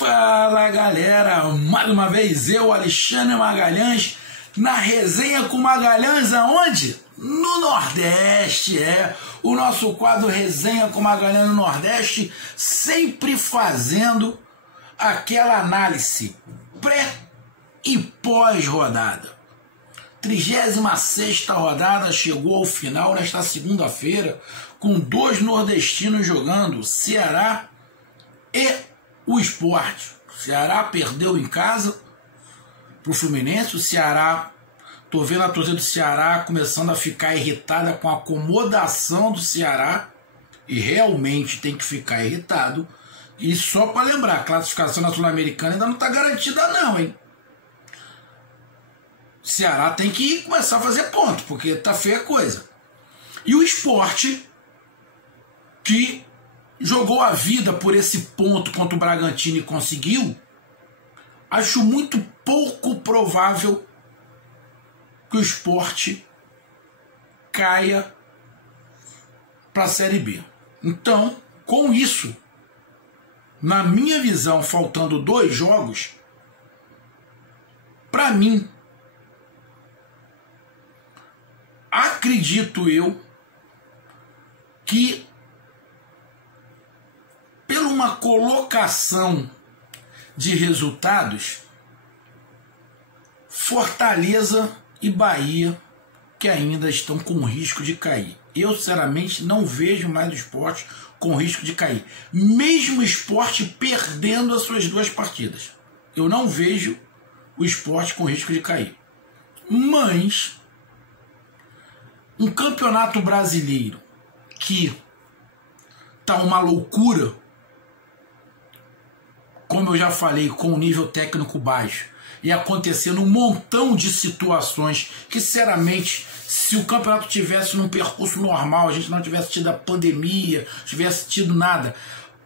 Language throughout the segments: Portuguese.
Fala galera, mais uma vez eu, Alexandre Magalhães, na Resenha com Magalhães, aonde? No Nordeste, o nosso quadro Resenha com Magalhães no Nordeste, sempre fazendo aquela análise pré e pós-rodada. 36ª rodada chegou ao final nesta segunda-feira, com dois nordestinos jogando, Ceará e o Sport. O Ceará perdeu em casa para o Fluminense. O Ceará, tô vendo a torcida do Ceará começando a ficar irritada com a acomodação do Ceará, e realmente tem que ficar irritado. E só para lembrar, a classificação na Sul-Americana ainda não está garantida não, hein? O Ceará tem que começar a fazer ponto, porque tá feia a coisa. E o Sport, que jogou a vida por esse ponto contra o Bragantino e conseguiu, acho muito pouco provável que o Sport caia para a Série B. Então, com isso, na minha visão, faltando 2 jogos, para mim, acredito eu que por uma colocação de resultados, Fortaleza e Bahia, que ainda estão com risco de cair. Eu, sinceramente, não vejo mais o Sport com risco de cair. Mesmo o Sport perdendo as suas 2 partidas. Eu não vejo o Sport com risco de cair. Mas um campeonato brasileiro que tá uma loucura, como eu já falei, com um nível técnico baixo, e acontecendo um montão de situações que, sinceramente, se o campeonato tivesse num percurso normal, a gente não tivesse tido a pandemia, tivesse tido nada,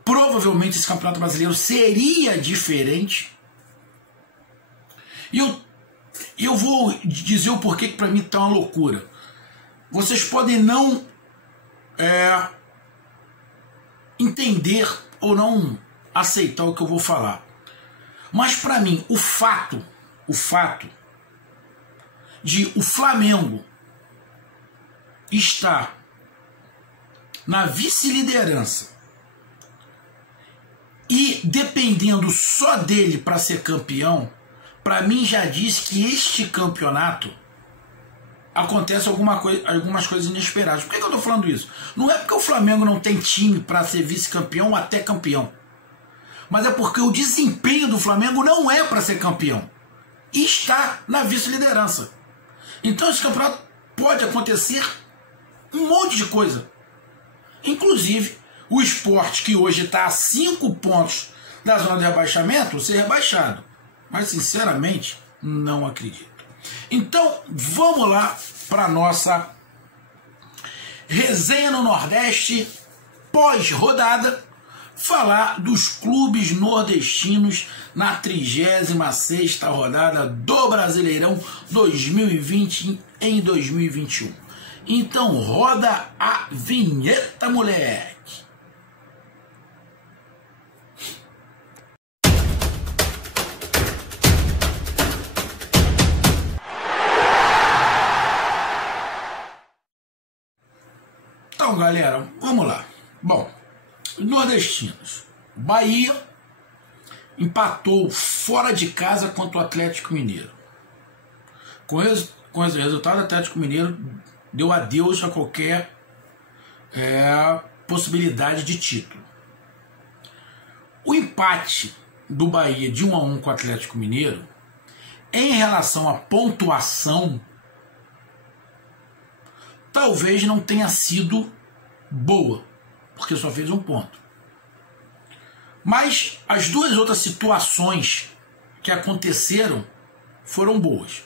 provavelmente esse campeonato brasileiro seria diferente. E eu vou dizer o porquê que para mim tá uma loucura. Vocês podem não entender ou não aceitar o que eu vou falar, mas para mim o fato de o Flamengo estar na vice-liderança e dependendo só dele para ser campeão, para mim já diz que este campeonato acontece algumas coisas inesperadas. Por que eu estou falando isso? Não é porque o Flamengo não tem time para ser vice-campeão ou até campeão, mas é porque o desempenho do Flamengo não é para ser campeão e está na vice-liderança. Então esse campeonato pode acontecer um monte de coisa, inclusive o Sport, que hoje está a 5 pontos da zona de rebaixamento, ser rebaixado, mas sinceramente não acredito. Então vamos lá para a nossa Resenha no Nordeste pós-rodada, falar dos clubes nordestinos na 36ª rodada do Brasileirão 2020 em 2021. Então roda a vinheta, moleque! Então, galera, vamos lá. Bom, os nordestinos. Bahia empatou fora de casa contra o Atlético Mineiro. Com esse resultado, o Atlético Mineiro deu adeus a qualquer possibilidade de título. O empate do Bahia de 1-1 com o Atlético Mineiro, em relação à pontuação, talvez não tenha sido boa, porque só fez 1 ponto. Mas as 2 outras situações que aconteceram foram boas.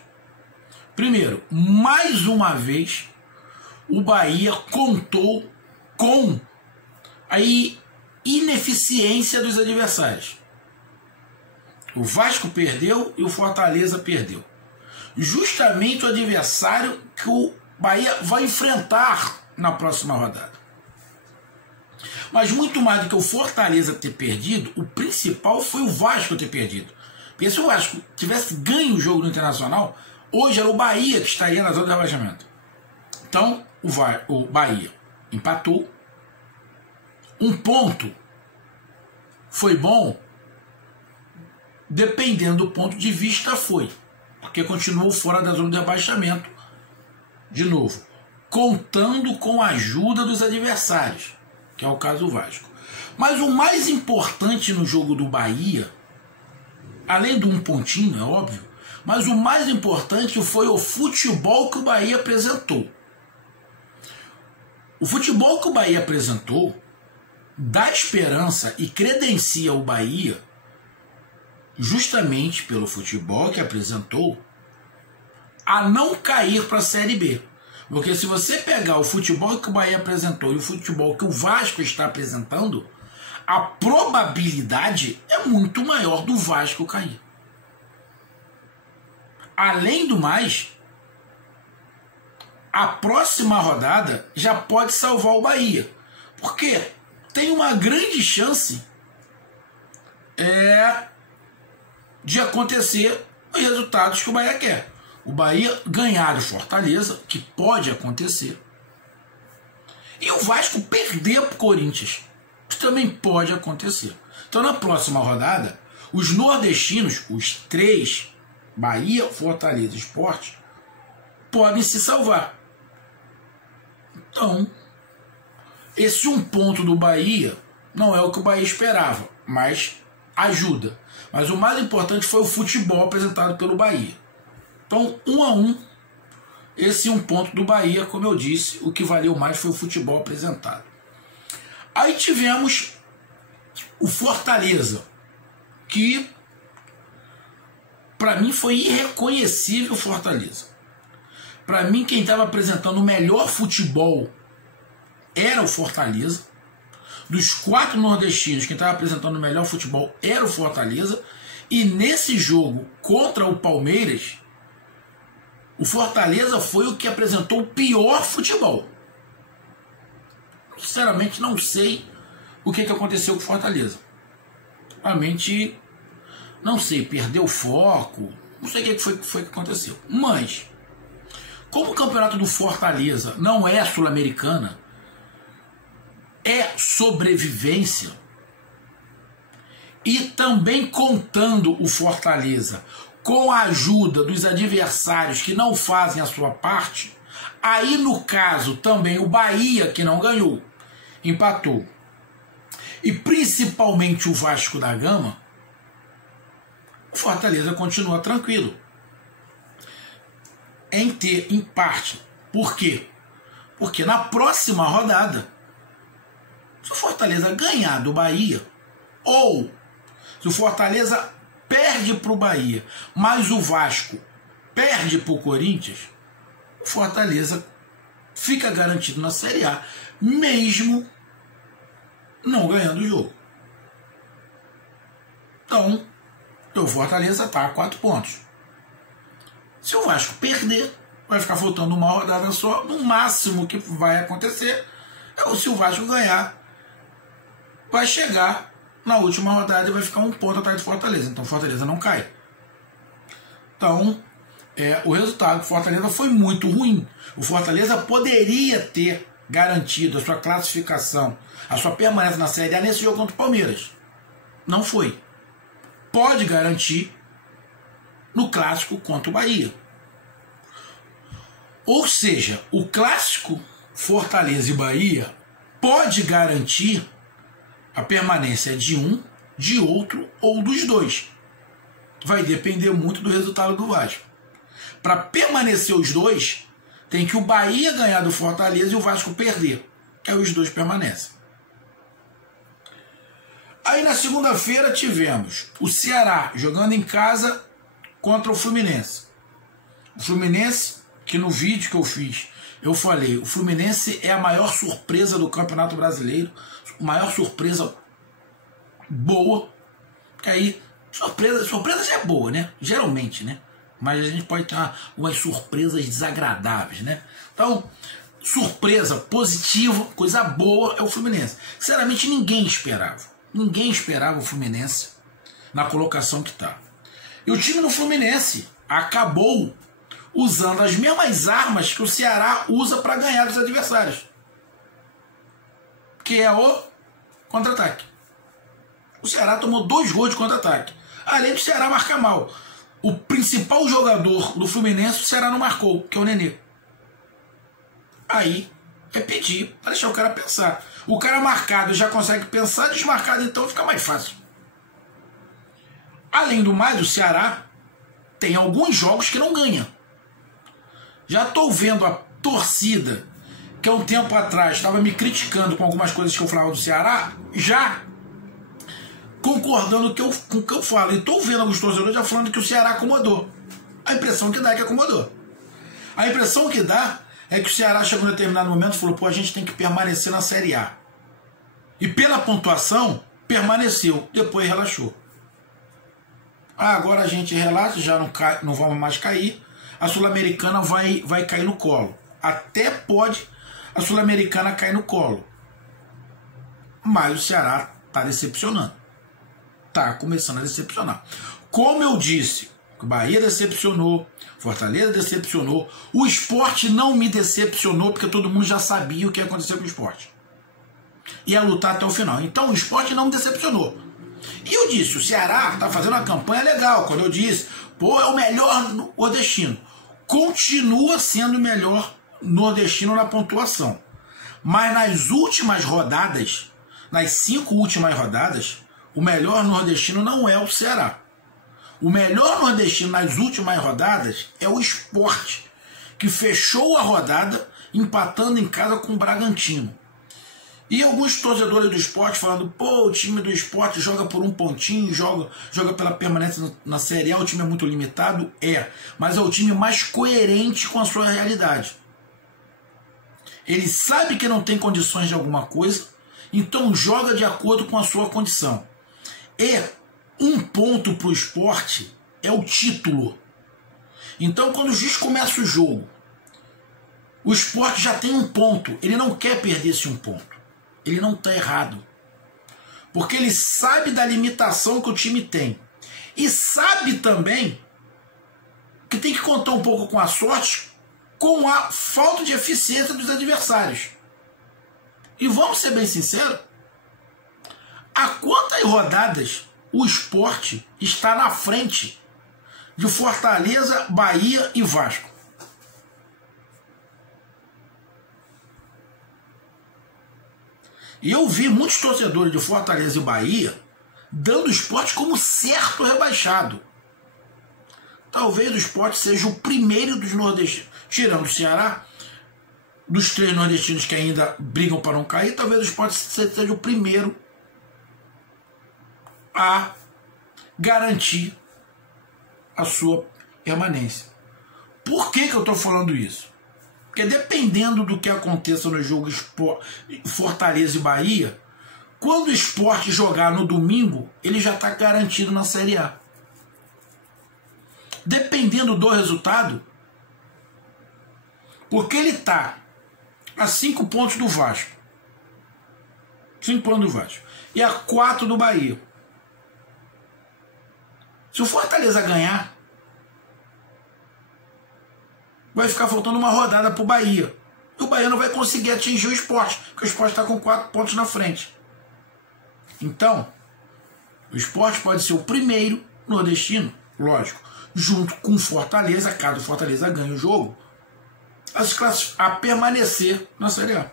Primeiro, mais uma vez, o Bahia contou com a ineficiência dos adversários. O Vasco perdeu e o Fortaleza perdeu. Justamente o adversário que o Bahia vai enfrentar na próxima rodada. Mas muito mais do que o Fortaleza ter perdido, o principal foi o Vasco ter perdido. Porque se o Vasco tivesse ganho o jogo no Internacional, hoje era o Bahia que estaria na zona de rebaixamento. Então, o Bahia empatou. Um ponto foi bom, dependendo do ponto de vista foi. Porque continuou fora da zona de rebaixamento, de novo, contando com a ajuda dos adversários, que é o caso do Vasco. Mas o mais importante no jogo do Bahia, além do um pontinho, é óbvio, mas o mais importante foi o futebol que o Bahia apresentou. O futebol que o Bahia apresentou dá esperança e credencia o Bahia, justamente pelo futebol que apresentou, a não cair para a Série B. Porque se você pegar o futebol que o Bahia apresentou e o futebol que o Vasco está apresentando, a probabilidade é muito maior do Vasco cair. Além do mais, a próxima rodada já pode salvar o Bahia. Porque tem uma grande chance de acontecer os resultados que o Bahia quer. O Bahia ganhar do Fortaleza, que pode acontecer, e o Vasco perder para o Corinthians, que também pode acontecer. Então, na próxima rodada, os nordestinos, os três, Bahia, Fortaleza e Sport, podem se salvar. Então, esse um ponto do Bahia não é o que o Bahia esperava, mas ajuda. Mas o mais importante foi o futebol apresentado pelo Bahia. Então, 1-1, esse um ponto do Bahia, como eu disse, o que valeu mais foi o futebol apresentado. Aí tivemos o Fortaleza, que para mim foi irreconhecível o Fortaleza. Para mim, quem estava apresentando o melhor futebol era o Fortaleza. Dos 4 nordestinos, quem estava apresentando o melhor futebol era o Fortaleza. E nesse jogo contra o Palmeiras, o Fortaleza foi o que apresentou o pior futebol. Sinceramente, não sei o que aconteceu com o Fortaleza. Realmente, não sei, perdeu o foco, não sei o que foi que aconteceu. Mas, como o campeonato do Fortaleza não é sul-americana, é sobrevivência, e também contando o Fortaleza com a ajuda dos adversários que não fazem a sua parte, aí no caso também o Bahia, que não ganhou, empatou, e principalmente o Vasco da Gama, o Fortaleza continua tranquilo em ter empate. Por quê? Porque na próxima rodada, se o Fortaleza ganhar do Bahia, ou se o Fortaleza perde para o Bahia, mas o Vasco perde para o Corinthians, o Fortaleza fica garantido na Série A, mesmo não ganhando o jogo. Então, o Fortaleza está a 4 pontos. Se o Vasco perder, vai ficar faltando uma rodada só. No máximo que vai acontecer é se o Vasco ganhar, vai chegar na última rodada e vai ficar um ponto atrás do Fortaleza. Então o Fortaleza não cai. Então, o resultado do Fortaleza foi muito ruim. O Fortaleza poderia ter garantido a sua classificação, a sua permanência na Série A nesse jogo contra o Palmeiras. Não foi. Pode garantir no clássico contra o Bahia. Ou seja, o clássico Fortaleza e Bahia pode garantir a permanência de um, de outro ou dos dois. Vai depender muito do resultado do Vasco. Para permanecer os dois, tem que o Bahia ganhar do Fortaleza e o Vasco perder, que aí os dois permanecem. Aí na segunda-feira tivemos o Ceará jogando em casa contra o Fluminense. O Fluminense, que no vídeo que eu fiz, eu falei, o Fluminense é a maior surpresa do Campeonato Brasileiro, a maior surpresa boa, que aí, surpresa já é boa, né? Geralmente, né? Mas a gente pode ter umas surpresas desagradáveis, né? Então, surpresa positiva, coisa boa, é o Fluminense. Sinceramente, ninguém esperava. Ninguém esperava o Fluminense na colocação que está. E o time do Fluminense acabou usando as mesmas armas que o Ceará usa para ganhar dos adversários, que é o contra-ataque. O Ceará tomou 2 gols de contra-ataque. Além do Ceará marcar mal. O principal jogador do Fluminense, o Ceará não marcou, que é o Nenê. Aí é pedir para deixar o cara pensar. O cara marcado já consegue pensar, desmarcado então fica mais fácil. Além do mais, o Ceará tem alguns jogos que não ganha. Já estou vendo a torcida, que há um tempo atrás estava me criticando com algumas coisas que eu falava do Ceará, já concordando com o que eu falo. E estou vendo alguns torcedores já falando que o Ceará acomodou. A impressão que dá é que acomodou. A impressão que dá é que o Ceará chegou em determinado momento e falou, pô, a gente tem que permanecer na Série A. E pela pontuação, permaneceu. Depois relaxou. Agora a gente relaxa, já não vamos mais cair. A Sul-Americana vai cair no colo. Até pode a Sul-Americana cair no colo. Mas o Ceará está decepcionando. Está começando a decepcionar. Como eu disse, o Bahia decepcionou, Fortaleza decepcionou, o Sport não me decepcionou, porque todo mundo já sabia o que ia acontecer com o Sport. Ia lutar até o final. Então o Sport não me decepcionou. E eu disse, o Ceará está fazendo uma campanha legal. Quando eu disse, pô, é o melhor nordestino. Continua sendo o melhor nordestino na pontuação. Mas nas últimas rodadas, nas 5 últimas rodadas, o melhor nordestino não é o Ceará. O melhor nordestino nas últimas rodadas é o Sport, que fechou a rodada empatando em casa com o Bragantino. E alguns torcedores do Sport falando, pô, o time do Sport joga por um pontinho, joga pela permanência na Série A, o time é muito limitado. Mas é o time mais coerente com a sua realidade. Ele sabe que não tem condições de alguma coisa, então joga de acordo com a sua condição. E 1 ponto para o Sport é o título. Então quando o juiz começa o jogo, o Sport já tem 1 ponto, ele não quer perder esse 1 ponto. Ele não está errado. Porque ele sabe da limitação que o time tem. E sabe também que tem que contar um pouco com a sorte, com a falta de eficiência dos adversários. E vamos ser bem sinceros, há quantas rodadas o Sport está na frente de Fortaleza, Bahia e Vasco? E eu vi muitos torcedores de Fortaleza e Bahia dando o Sport como certo rebaixado. Talvez o Sport seja o primeiro dos nordestinos, tirando o Ceará, dos 3 nordestinos que ainda brigam para não cair, talvez o Sport seja o primeiro a garantir a sua permanência. Por que eu estou falando isso? Porque dependendo do que aconteça no jogo Fortaleza e Bahia, quando o Sport jogar no domingo, ele já está garantido na Série A. Dependendo do resultado, porque ele está a 5 pontos do Vasco. 5 pontos do Vasco. E a 4 do Bahia. Se o Fortaleza ganhar, vai ficar faltando uma rodada para o Bahia. E o Bahia não vai conseguir atingir o Sport, porque o Sport está com 4 pontos na frente. Então, o Sport pode ser o primeiro nordestino, lógico, junto com o Fortaleza, caso o Fortaleza ganhe o jogo, a permanecer na Série A.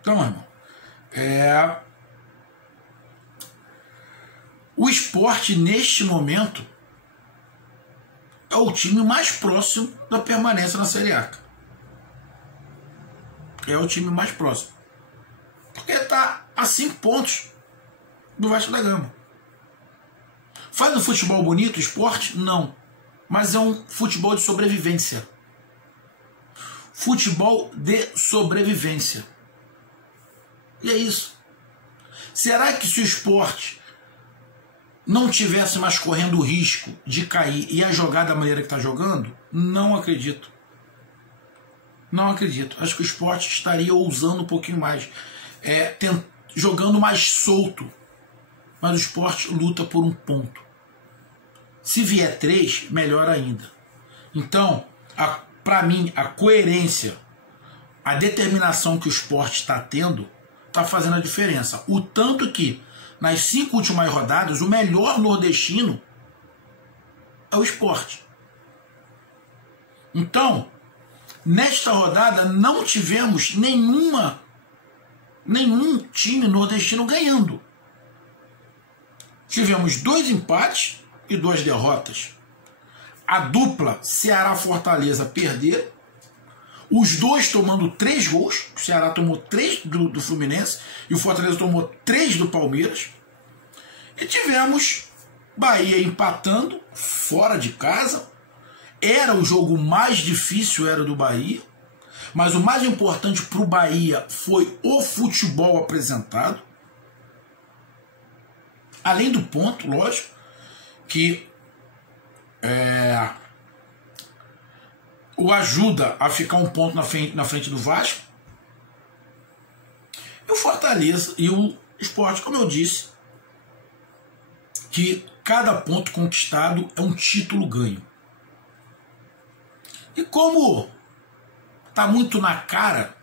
Então, irmão, o Sport, neste momento, é o time mais próximo da permanência na Série A. É o time mais próximo. Porque está a 5 pontos do Vasco da Gama. Faz um futebol bonito o Sport? Não. Mas é um futebol de sobrevivência. Futebol de sobrevivência. E é isso. Será que se o Sport não tivesse mais correndo o risco de cair e ia jogar da maneira que está jogando? Não acredito. Não acredito. Acho que o Sport estaria ousando um pouquinho mais, jogando mais solto. Mas o Sport luta por um ponto. Se vier 3, melhor ainda. Então, para mim, a coerência, a determinação que o Sport está tendo, está fazendo a diferença. O tanto que, nas 5 últimas rodadas, o melhor nordestino é o Sport. Então, nesta rodada, não tivemos nenhum time nordestino ganhando. Tivemos 2 empates e 2 derrotas. A dupla Ceará-Fortaleza perderam. Os dois tomando 3 gols. O Ceará tomou 3 do Fluminense e o Fortaleza tomou 3 do Palmeiras. E tivemos Bahia empatando fora de casa. Era o jogo mais difícil, era do Bahia. Mas o mais importante para o Bahia foi o futebol apresentado. Além do ponto, lógico, que o ajuda a ficar um ponto na frente do Vasco. E o Fortaleza e o Sport, como eu disse, que cada ponto conquistado é um título ganho. E como está muito na cara,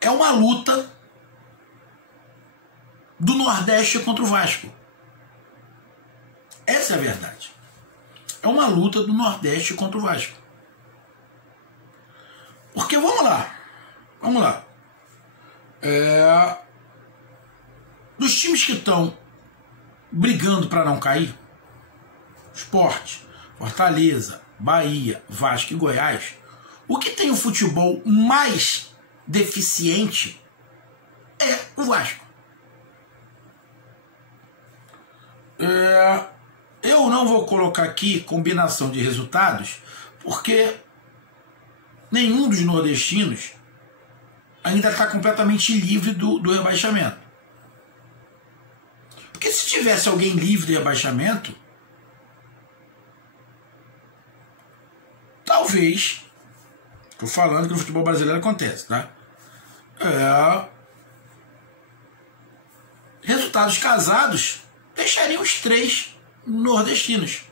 é uma luta do Nordeste contra o Vasco. Essa é a verdade. É uma luta do Nordeste contra o Vasco. Porque, vamos lá. Dos times que estão brigando para não cair, Sport, Fortaleza, Bahia, Vasco e Goiás, o que tem o futebol mais deficiente é o Vasco. Eu não vou colocar aqui combinação de resultados, porque nenhum dos nordestinos ainda está completamente livre do rebaixamento. Porque se tivesse alguém livre de rebaixamento, talvez, estou falando que no futebol brasileiro acontece, tá? Resultados casados deixariam os 3 nordestinos.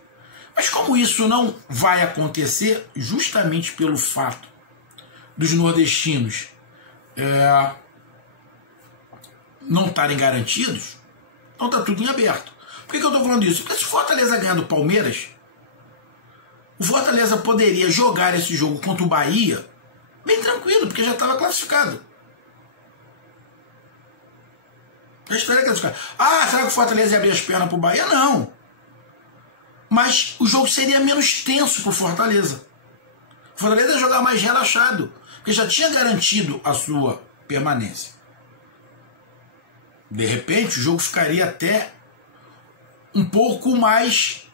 Mas como isso não vai acontecer, justamente pelo fato dos nordestinos não estarem garantidos, então está tudo em aberto. Por que eu estou falando isso? Porque se o Fortaleza ganhar do Palmeiras, o Fortaleza poderia jogar esse jogo contra o Bahia bem tranquilo, porque já estava classificado. Já estaria classificado. Será que o Fortaleza ia abrir as pernas para o Bahia? Não. Mas o jogo seria menos tenso para o Fortaleza. O Fortaleza ia jogar mais relaxado, porque já tinha garantido a sua permanência. De repente, o jogo ficaria até um pouco mais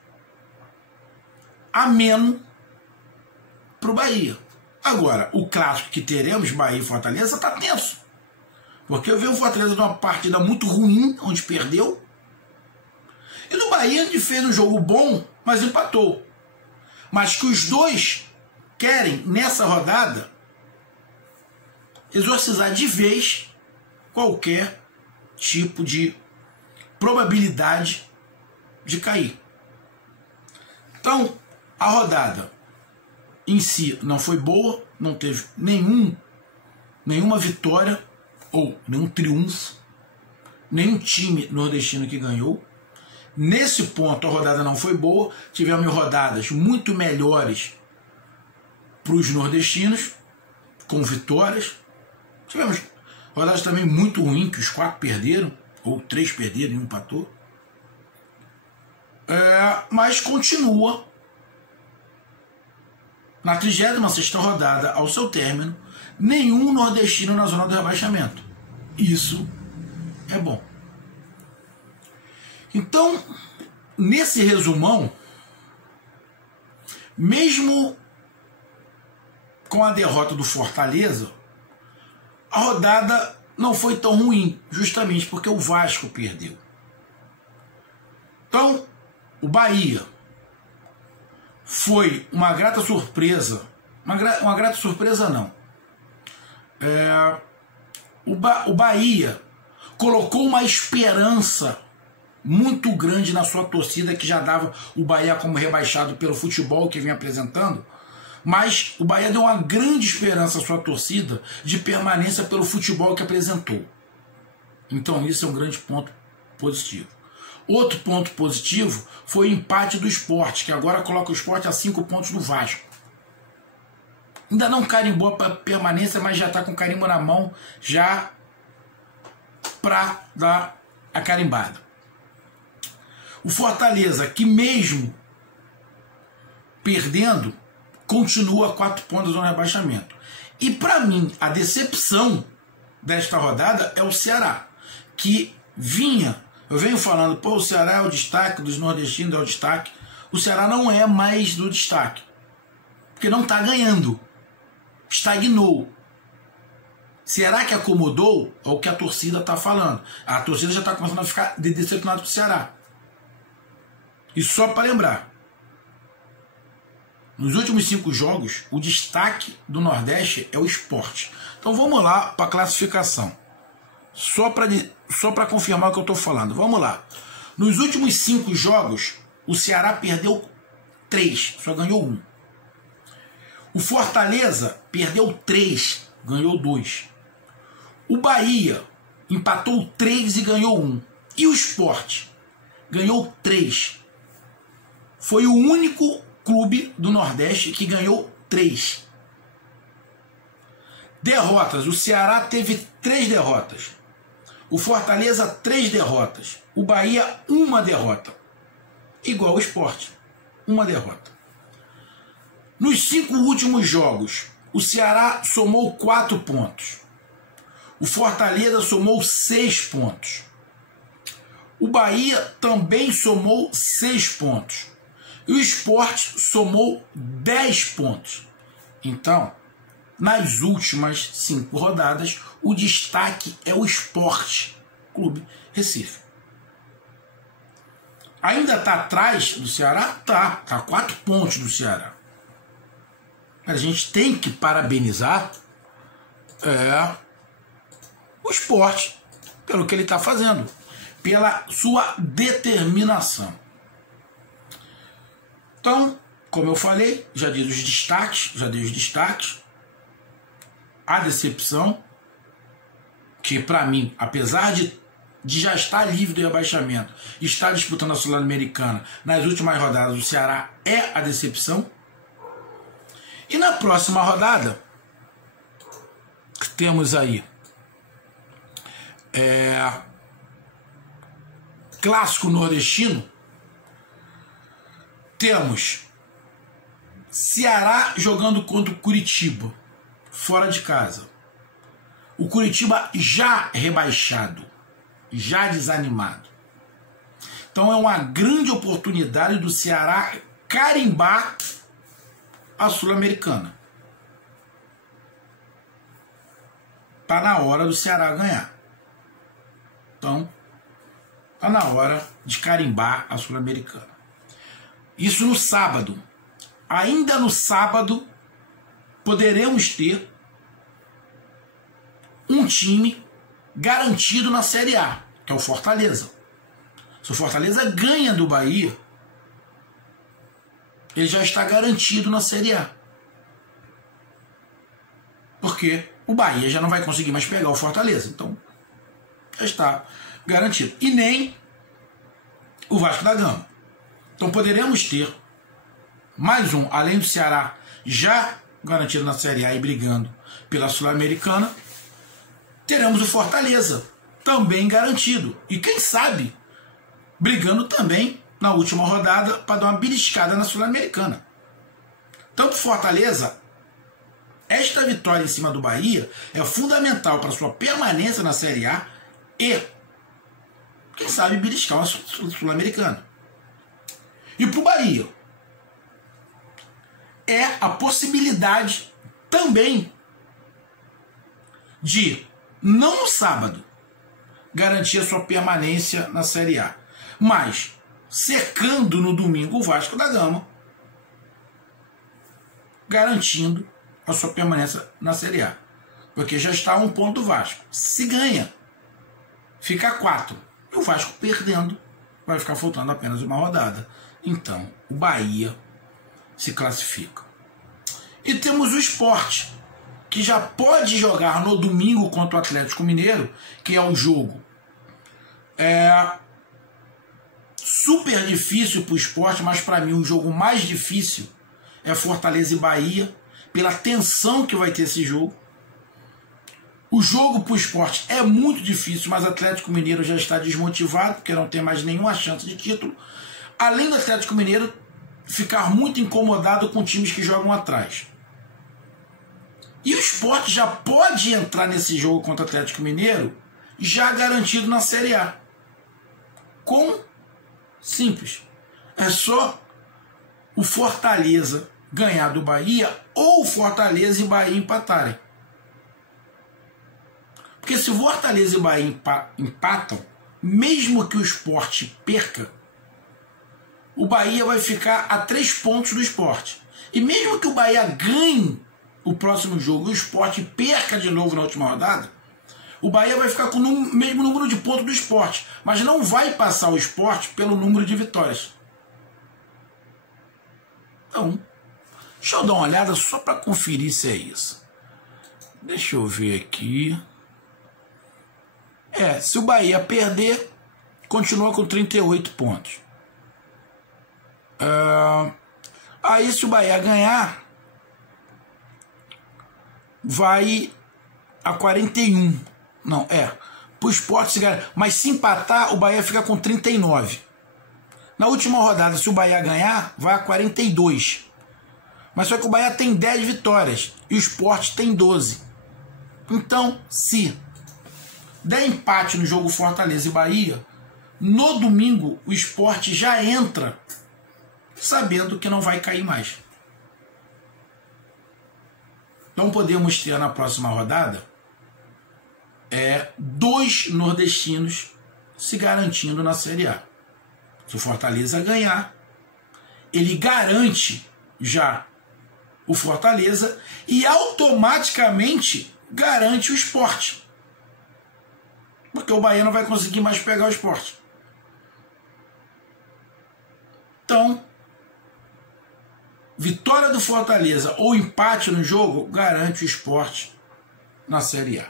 ameno para o Bahia. Agora, o clássico que teremos, Bahia e Fortaleza, está tenso. Porque eu vi o Fortaleza numa partida muito ruim, onde perdeu. E no Bahia, onde fez um jogo bom, mas empatou. Mas que os dois querem, nessa rodada, exorcizar de vez qualquer tipo de probabilidade de cair. Então, a rodada em si não foi boa, não teve nenhuma vitória ou nenhum triunfo, nenhum time nordestino que ganhou. Nesse ponto a rodada não foi boa, tivemos rodadas muito melhores para os nordestinos, com vitórias. Tivemos rodadas também muito ruins, que os 4 perderam, ou 3 perderam e 1 empatou. Mas continua na 36ª rodada, ao seu término, nenhum nordestino na zona do rebaixamento. Isso é bom. Então, nesse resumão, mesmo com a derrota do Fortaleza, a rodada não foi tão ruim, justamente porque o Vasco perdeu. Então, o Bahia foi uma grata surpresa, uma grata surpresa não. O Bahia colocou uma esperança muito grande na sua torcida, que já dava o Bahia como rebaixado pelo futebol que vem apresentando, mas o Bahia deu uma grande esperança à sua torcida de permanência pelo futebol que apresentou. Então isso é um grande ponto positivo. Outro ponto positivo foi o empate do Sport, que agora coloca o Sport a 5 pontos do Vasco. Ainda não carimbou para permanência, mas já está com o carimbo na mão, já para dar a carimbada. O Fortaleza, que mesmo perdendo, continua a 4 pontos do rebaixamento. E para mim, a decepção desta rodada é o Ceará, que eu venho falando, pô, o Ceará é o destaque, dos nordestinos é o destaque. O Ceará não é mais do destaque, porque não está ganhando, estagnou. Será que acomodou? É o que a torcida está falando. A torcida já está começando a ficar decepcionada com o Ceará. E só para lembrar, nos últimos 5 jogos, o destaque do Nordeste é o Sport. Então vamos lá para a classificação. Só para confirmar o que eu estou falando. Vamos lá. Nos últimos 5 jogos, o Ceará perdeu 3, só ganhou 1. O Fortaleza perdeu 3, ganhou 2. O Bahia empatou 3 e ganhou 1. E o Sport ganhou 3. Foi o único clube do Nordeste que ganhou 3. Derrotas. O Ceará teve 3 derrotas. O Fortaleza, 3 derrotas. O Bahia, 1 derrota. Igual o Sport. 1 derrota. Nos 5 últimos jogos, o Ceará somou 4 pontos. O Fortaleza somou 6 pontos. O Bahia também somou 6 pontos. E o Sport somou 10 pontos. Então, nas últimas 5 rodadas, o destaque é o Sport Clube Recife. Ainda está atrás do Ceará? Está a 4 pontos do Ceará. A gente tem que parabenizar o Sport pelo que ele está fazendo, pela sua determinação. Então, como eu falei, já dei os destaques, a decepção, que para mim, apesar de já estar livre do rebaixamento, estar disputando a Sul-Americana nas últimas rodadas, o Ceará é a decepção. E na próxima rodada, temos aí clássico nordestino. Temos Ceará jogando contra o Curitiba, fora de casa. O Curitiba já rebaixado, já desanimado. Então é uma grande oportunidade do Ceará carimbar a Sul-Americana. Está na hora do Ceará ganhar. Então, está na hora de carimbar a Sul-Americana. Isso no sábado. Ainda no sábado, poderemos ter um time garantido na Série A, que é o Fortaleza. Se o Fortaleza ganha do Bahia, ele já está garantido na Série A. Porque o Bahia já não vai conseguir mais pegar o Fortaleza. Então, já está garantido. E nem o Vasco da Gama. Então poderemos ter mais um, além do Ceará já garantido na Série A e brigando pela Sul-Americana, teremos o Fortaleza também garantido. E quem sabe brigando também na última rodada para dar uma beliscada na Sul-Americana. Tanto Fortaleza, esta vitória em cima do Bahia é fundamental para sua permanência na Série A e, quem sabe, beliscar a Sul-Americana. E para o Bahia, é a possibilidade também de, não no sábado, garantir a sua permanência na Série A, mas secando no domingo o Vasco da Gama, garantindo a sua permanência na Série A. Porque já está a 1 ponto do Vasco. Se ganha, fica a 4. E o Vasco perdendo, vai ficar faltando apenas uma rodada. Então, o Bahia se classifica. E temos o Sport, que já pode jogar no domingo contra o Atlético Mineiro, que é o jogo super difícil para o Sport, mas para mim o jogo mais difícil é Fortaleza e Bahia, pela tensão que vai ter esse jogo. O jogo para o Sport é muito difícil, mas o Atlético Mineiro já está desmotivado, porque não tem mais nenhuma chance de título. Além do Atlético Mineiro ficar muito incomodado com times que jogam atrás. E o Sport já pode entrar nesse jogo contra o Atlético Mineiro já garantido na Série A. Simples. É só o Fortaleza ganhar do Bahia ou o Fortaleza e Bahia empatarem. Porque se Fortaleza e Bahia empatam, mesmo que o Sport perca, o Bahia vai ficar a 3 pontos do Sport. E mesmo que o Bahia ganhe o próximo jogo e o Sport perca de novo na última rodada, o Bahia vai ficar com o mesmo número de pontos do Sport, mas não vai passar o Sport pelo número de vitórias. Então, deixa eu dar uma olhada só para conferir se é isso. Deixa eu ver aqui. Se o Bahia perder, continua com 38 pontos. Aí se o Bahia ganhar, vai a 41. Não, pro Sport se ganhar. Mas se empatar, o Bahia fica com 39. Na última rodada, se o Bahia ganhar, vai a 42. Mas só que o Bahia tem 10 vitórias e o Sport tem 12. Então, se der empate no jogo Fortaleza e Bahia, no domingo o Sport já entra sabendo que não vai cair mais. Então podemos ter na próxima rodada 2 nordestinos se garantindo na Série A. Se o Fortaleza ganhar, ele garante já o Fortaleza e automaticamente garante o Sport. Porque o Bahia não vai conseguir mais pegar o Sport. Então, vitória do Fortaleza ou empate no jogo garante o Sport na Série A.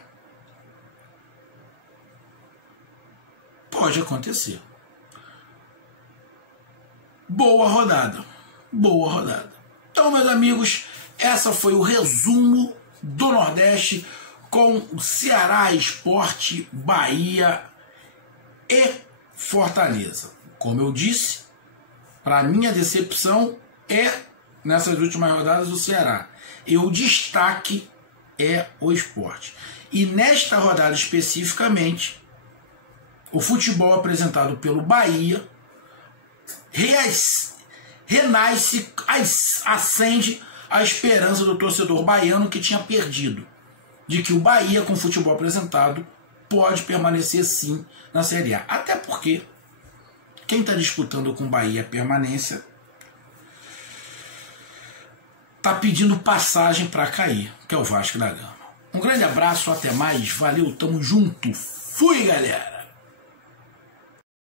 Pode acontecer. Boa rodada. Boa rodada. Então, meus amigos, essa foi o resumo do Nordeste com o Ceará, Sport, Bahia e Fortaleza. Como eu disse, para minha decepção nessas últimas rodadas o Ceará. E o destaque é o Sport. E nesta rodada especificamente, o futebol apresentado pelo Bahia renasce, acende a esperança do torcedor baiano que tinha perdido, de que o Bahia, com o futebol apresentado, pode permanecer sim na Série A. Até porque quem está disputando com o Bahia a permanência está pedindo passagem para cair, que é o Vasco da Gama. Um grande abraço, até mais, valeu, tamo junto, fui galera!